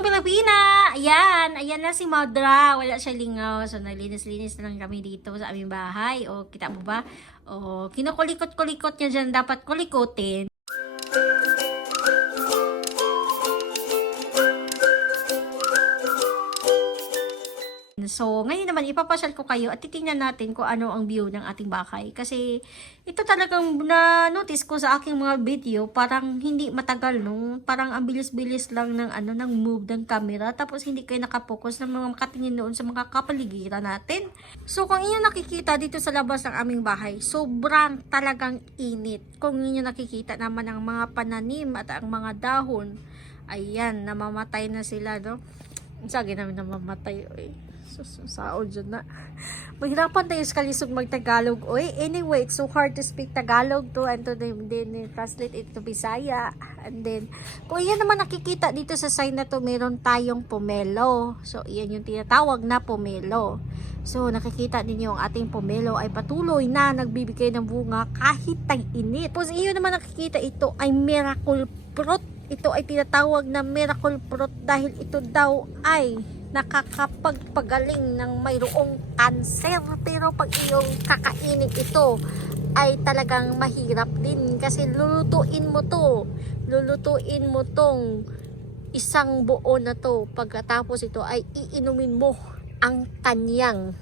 Pusong Pilipina! Ayan, ayan na si Madra. Wala siya lingaw. So, nalinis-linis na lang kami dito sa aming bahay. O, kita mo ba? O, kinukulikot-kulikot niya dyan. Dapat kulikotin. So, ngayon naman ipapasyal ko kayo at titingnan natin kung ano ang view ng ating bahay. Kasi ito talagang na-notice ko sa aking mga video, parang hindi matagal no. Parang ang bilis-bilis lang ng ano ng move ng camera tapos hindi kayo nakapokus ng mga makatingin noon sa mga kapaligiran natin. So, kung inyo nakikita dito sa labas ng aming bahay, sobrang talagang init. Kung inyo nakikita naman ang mga pananim at ang mga dahon, ayan, namamatay na sila, no? Sige namin namamatay, oy. Sus, sao dyan na. Mahirapan tayo sa kalisog mag-Tagalog. Oy, anyway, it's so hard to speak Tagalog to and to then, then translate it to Bisaya. And then, kung yan naman nakikita dito sa sign na to, meron tayong pomelo. So, iyan yung tinatawag na pomelo. So, nakikita ninyo ang ating pomelo ay patuloy na nagbibigay ng bunga kahit tag-init. Tapos, iyon naman nakikita ito ay miracle fruit. Ito ay tinatawag na miracle fruit dahil ito daw ay nakakapagpagaling ng mayroong cancer. Pero pag iyong kakainin ito, ay talagang mahirap din kasi lulutuin mo to. Lulutuin mo tong isang buo na to. Pagkatapos ito ay iinumin mo ang kanyang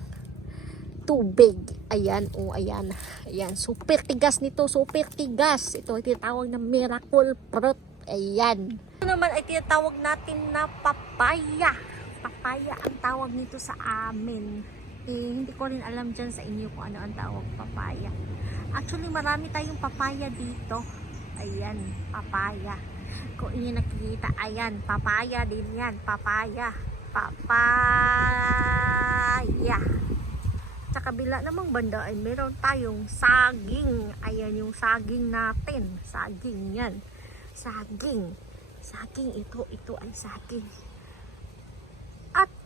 tubig. Ayan, o oh, ayan. Ayan, super tigas nito, super tigas. Ito ay tinatawag na miracle fruit. Ayan. Ito naman ay tinatawag natin na papaya. Papaya ang tawag nito sa amin. Eh, hindi ko rin alam dyan sa inyo kung ano ang tawag papaya. Actually, marami tayong papaya dito. Ayan, papaya. Kung inyo nakikita, ayan, papaya din yan. Papaya. Papaya. Sa kabila namang banda ay meron tayong saging. Ayan yung saging natin. Saging yan. Saging. Saging ito. Ito ay saging.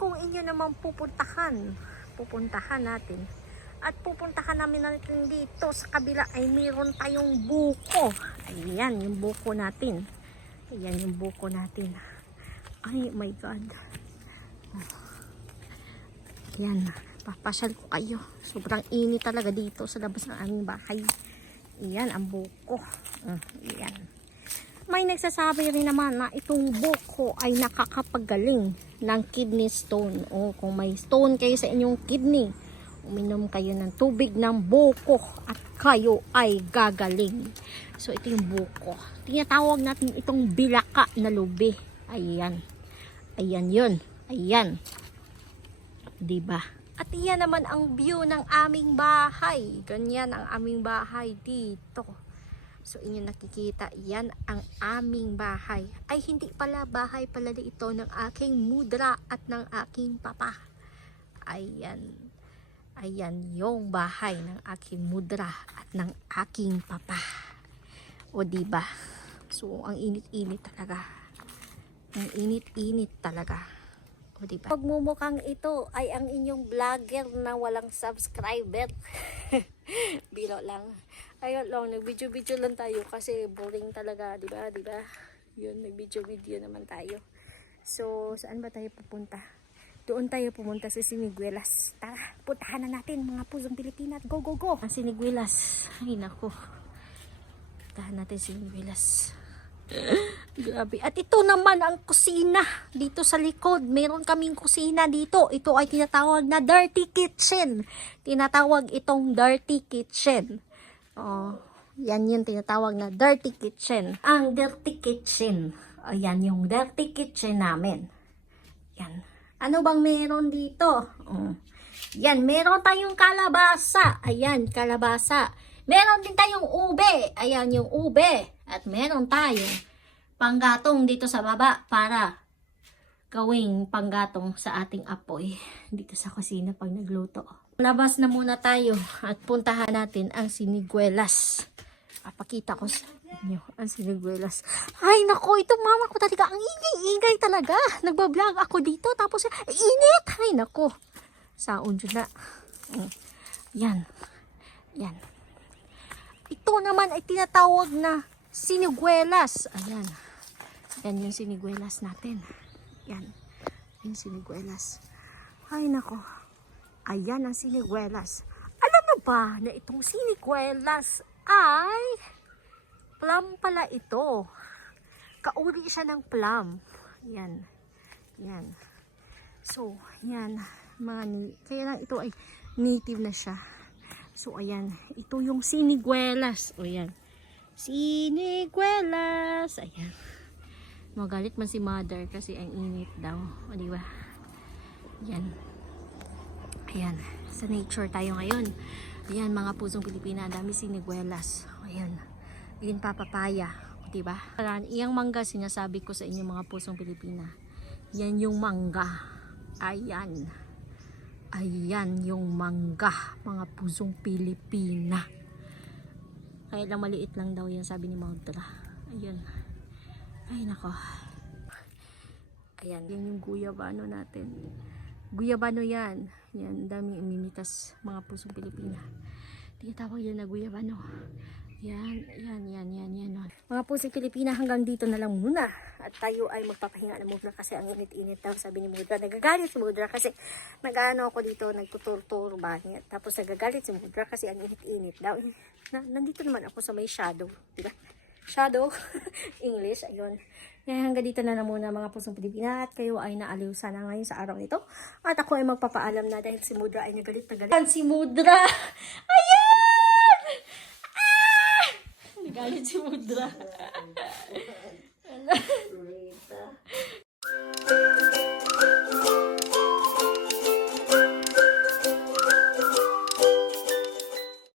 Kung inyo naman pupuntahan, pupuntahan natin, at pupuntahan namin natin dito sa kabila ay meron tayong buko. Ayan, yung buko natin. Ayan yung buko natin. Ay, my God. Ayan, papasyal ko kayo. Sobrang init talaga dito sa labas ng aming bahay. Ayan, ang buko. Uh, ayan. May nagsasabi rin naman na itong buko ay nakakapagaling ng kidney stone. O kung may stone kayo sa inyong kidney, uminom kayo ng tubig ng buko at kayo ay gagaling. So ito yung buko. Tinatawag natin itong bilaka na lubi. Ayan. Ayan yun. Ayan. 'Di ba? At iyan naman ang view ng aming bahay. Ganyan ang aming bahay dito. So inyo nakikita, yan ang aming bahay. Ay hindi pala bahay pala ito ng aking mudra at ng aking papa. Ayan. Ayan yung bahay ng aking mudra at ng aking papa. O di ba? So ang init-init talaga. Ang init-init talaga. O di ba? Pagmumukhang ito ay ang inyong vlogger na walang subscriber. Biro lang. Ayun lang, nag-video-video lang tayo kasi boring talaga, di ba? Di ba? Yun, nag-video-video naman tayo. So, saan ba tayo pupunta? Doon tayo pumunta sa Siniguelas. Tara, puntahan na natin mga pusong Pilipinas. Go, go, go! Ang Siniguelas. Ay, nako. Puntahan natin Siniguelas. Grabe. At ito naman ang kusina. Dito sa likod, meron kaming kusina dito. Ito ay tinatawag na dirty kitchen. Tinatawag itong dirty kitchen. Oh, yan yung tinatawag na dirty kitchen. Ang dirty kitchen. O, yung dirty kitchen namin. Yan. Ano bang meron dito? Oh. Yan, meron tayong kalabasa. Ayan, kalabasa. Meron din tayong ube. Ayan yung ube. At meron tayong panggatong dito sa baba para gawing panggatong sa ating apoy dito sa kusina pag nagluto. Labas na muna tayo at puntahan natin ang siniguelas. Papakita ko sa inyo ang siniguelas. Ay nako, ito mama ko talaga. Ang ingay-ingay talaga. Nagbablog ako dito tapos eh, init. Ay nako. Saon dyan na. Mm. Yan. Yan. Ito naman ay tinatawag na siniguelas. Ayan. Yan yung siniguelas natin. Yan. Yung siniguelas. Ay, nako. Ayan ang siniguelas. Alam mo ba na itong siniguelas ay plum pala ito. Kauri siya ng plum. Yan. Yan. So, yan. Mga ni- Kaya lang ito ay native na siya. So, ayan. Ito yung siniguelas. O, yan. Siniguelas. Ayan. Magalit man si mother kasi ang init daw. O, di ba? Yan. Ayan. Sa nature tayo ngayon. Ayan, mga pusong Pilipina. Ang dami siniguelas. Ayan. Ayan, papapaya. O, diba? Iyang mangga sinasabi ko sa inyo mga pusong Pilipina. Yan yung mangga. Ayan. Ayan yung mangga. Mga pusong Pilipina. Kaya lang maliit lang daw yan sabi ni Maudra. Ayun. Ay nako. Ayan, yan yung guyabano natin. Guyabano yan. Yan, dami umimitas mga pusong Pilipina. Tinatawag yan na guyabano. Yan, yan, yan, yan, yan. Mga pusong Pilipina, hanggang dito na lang muna. At tayo ay magpapahinga na muna kasi ang init-init daw, sabi ni Mudra. Nagagalit si Mudra kasi nag-ano ako dito, nagtutur-tur ba niya. Tapos nagagalit si Mudra kasi ang init-init daw. Na, nandito naman ako sa may shadow, di ba? Shadow, English, ayun. Kaya hanggang dito na lang muna mga pusong Pilipina at kayo ay naaliw sana ngayon sa araw nito. At ako ay magpapaalam na dahil si Mudra ay nagalit na galit. Si Mudra! Ayan! Ah! Nagalit si Mudra.